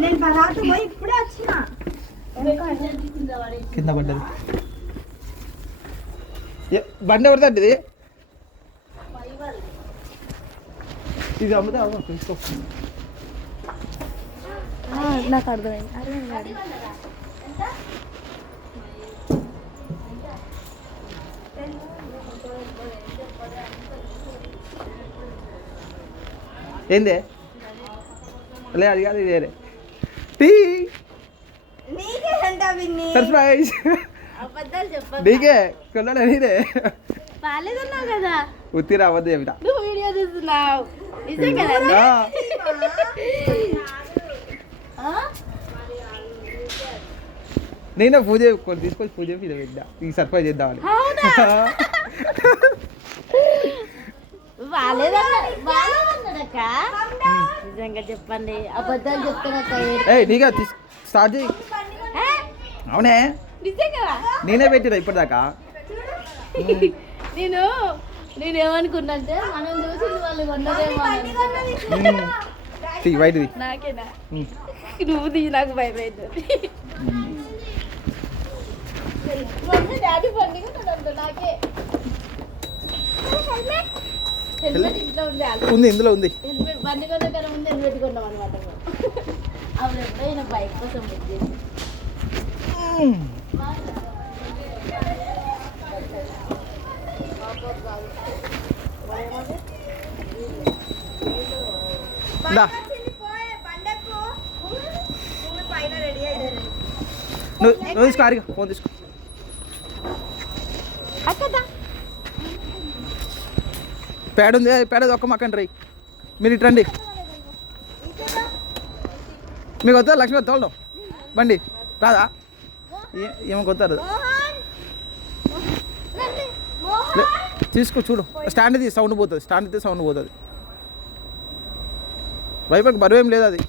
నేను పదార్థ పోయి ఇప్పుడే వచ్చిన కింద పడ్డది. బండి ఎవరిదండి ఇది? ఇది అమ్ముతా తీసుకో. నాకు అర్థమైంది. ఏందే లే అది కాదు ఇదే టీ సర్ప్రైజ్ నీకే కొన్నాడు నీదే బాలేదన్నావు కదా ఉత్తిరా అవద్దు చెప్తా నువ్వు వీడియో చూస్తున్నావు నిజం కదా నేనే పూజ తీసుకొచ్చి పూజ మీద పెట్టా ఈ సర్ప్రైజ్ చేద్దామని. నిజంగా చెప్పండి అబద్ధాలు చెప్తున్నా నీకే స్టార్ట్ చేయి. అవునే నేనే పెట్టిరా ఇప్పటిదాకా. నేనేమనుకున్నా అంటే మనం చూసింది వాళ్ళు కొన్నదేమో బయటది నాకేనా నువ్వు తీ నాకు భయమైంది. డాడీ పండుగ నాకే హెల్మెట్ ఇంట్లో ఉంది ఇందులో ఉంది. హెల్మెట్ బండి కొన్న కన్నా ముందు హెల్మెట్ కొన్నాం అనమాట. అప్పుడు ఎప్పుడైనా బైక్ కోసం పెట్టేసి నువ్వు తీసుకో ఆరిగా ఫోన్ తీసుకో. పేడ ఉంది పేడ ఒక్క మాకండి రై మీరు ఇటు రండి. మీకు వద్దా లక్ష్మి తోలడం బండి రాదా ఏమో కొత్తారు తీసుకో చూడు స్టాండ్ తీ సౌండ్ పోతుంది స్టాండ్ అయితే సౌండ్ పోతుంది. భయపడి బరువు ఏం లేదు అది.